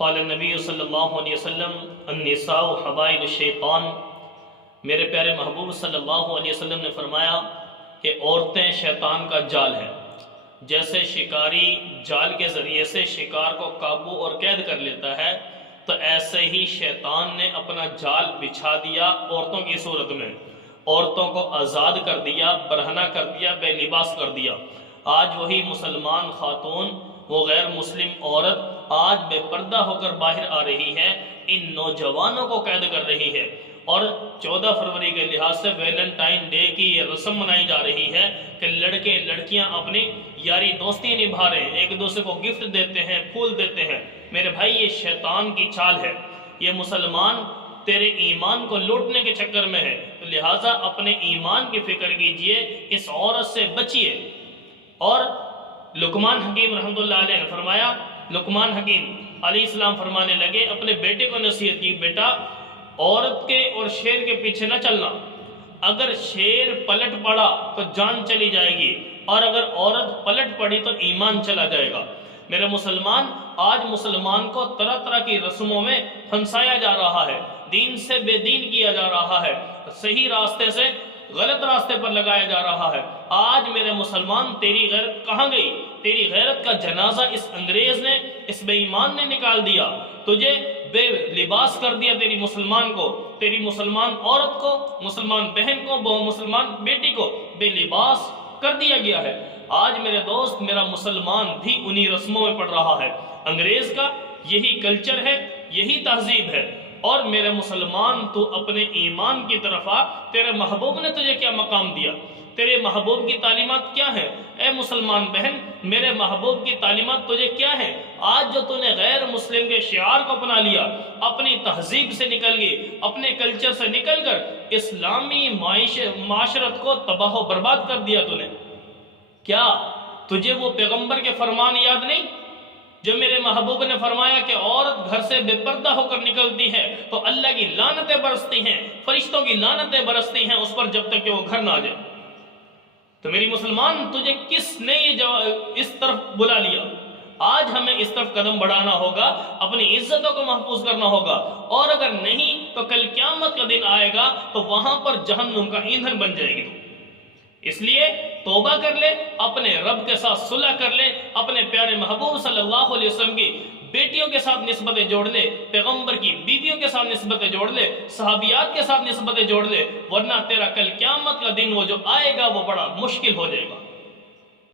قال النبی صلی اللہ علیہ وسلم النساء حبائل الشیطان، میرے پیارے محبوب صلی اللہ علیہ وسلم نے فرمایا کہ عورتیں شیطان کا جال ہے۔ جیسے شکاری جال کے ذریعے سے شکار کو قابو اور قید کر لیتا ہے، تو ایسے ہی شیطان نے اپنا جال بچھا دیا عورتوں کی صورت میں، عورتوں کو آزاد کر دیا، برہنہ کر دیا، بے لباس کر دیا۔ آج وہی مسلمان خاتون، وہ غیر مسلم عورت آج بے پردہ ہو کر باہر آ رہی ہے، ان نوجوانوں کو قید کر رہی ہے۔ اور 14 فروری کے لحاظ سے ویلنٹائن ڈے کی یہ رسم منائی جا رہی ہے کہ لڑکے لڑکیاں اپنی یاری دوستی نبھا رہے ہیں، ایک دوسرے کو گفٹ دیتے ہیں، پھول دیتے ہیں۔ میرے بھائی، یہ شیطان کی چال ہے، یہ مسلمان تیرے ایمان کو لوٹنے کے چکر میں ہے، تو لہٰذا اپنے ایمان کی فکر کیجئے، اس عورت سے بچیے۔ اور لقمان حکیم رحمۃ اللہ علیہ نے فرمایا، لقمان حکیم علیہ السلام فرمانے لگے، اپنے بیٹے کو نصیحت کی، بیٹا عورت کے اور شیر کے پیچھے نہ چلنا، اگر شیر پلٹ پڑا تو جان چلی جائے گی، اور اگر عورت پلٹ پڑی تو ایمان چلا جائے گا۔ میرے مسلمان، آج مسلمان کو طرح طرح کی رسموں میں پھنسایا جا رہا ہے، دین سے بے دین کیا جا رہا ہے، صحیح راستے سے غلط راستے پر لگایا جا رہا ہے۔ آج میرے مسلمان، تیری غیرت کہاں گئی؟ تیری غیرت کا جنازہ اس انگریز نے، اس بے ایمان نے نکال دیا، تجھے بے لباس کر دیا، تیری مسلمان کو، تیری مسلمان عورت کو، مسلمان بہن کو، مسلمان بیٹی کو بے لباس کر دیا گیا ہے۔ آج میرے دوست، میرا مسلمان بھی انہی رسموں میں پڑ رہا ہے۔ انگریز کا یہی کلچر ہے، یہی تہذیب ہے۔ اور میرے مسلمان، تو اپنے ایمان کی طرف آ، تیرے محبوب نے تجھے کیا مقام دیا، تیرے محبوب کی تعلیمات کیا ہیں؟ اے مسلمان بہن، میرے محبوب کی تعلیمات تجھے کیا ہیں؟ آج جو تو نے غیر مسلم کے شعار کو اپنا لیا، اپنی تہذیب سے نکل گئی، اپنے کلچر سے نکل کر اسلامی معاشرت کو تباہ و برباد کر دیا تو نے۔ کیا تجھے وہ پیغمبر کے فرمان یاد نہیں جو میرے محبوب نے فرمایا کہ عورت گھر سے بے پردہ ہو کر نکلتی ہے تو اللہ کی لعنتیں برستی ہیں، فرشتوں کی لعنتیں برستی ہیں اس پر جب تک کہ وہ گھر نہ آ جائے؟ تو میری مسلمان، تجھے کس نے اس طرف بلا لیا؟ آج ہمیں اس طرف قدم بڑھانا ہوگا، اپنی عزتوں کو محفوظ کرنا ہوگا، اور اگر نہیں تو کل قیامت کا دن آئے گا تو وہاں پر جہنم کا ایندھن بن جائے گی۔ اس لیے توبہ کر لے، اپنے رب کے ساتھ صلح کر لے، اپنے پیارے محبوب صلی اللہ علیہ وسلم کی بیٹیوں کے ساتھ نسبتیں جوڑ لے، پیغمبر کی بیویوں کے ساتھ نسبتیں جوڑ لے، صحابیات کے ساتھ نسبتیں جوڑ لے، ورنہ تیرا کل قیامت کا دن وہ جو آئے گا وہ بڑا مشکل ہو جائے گا۔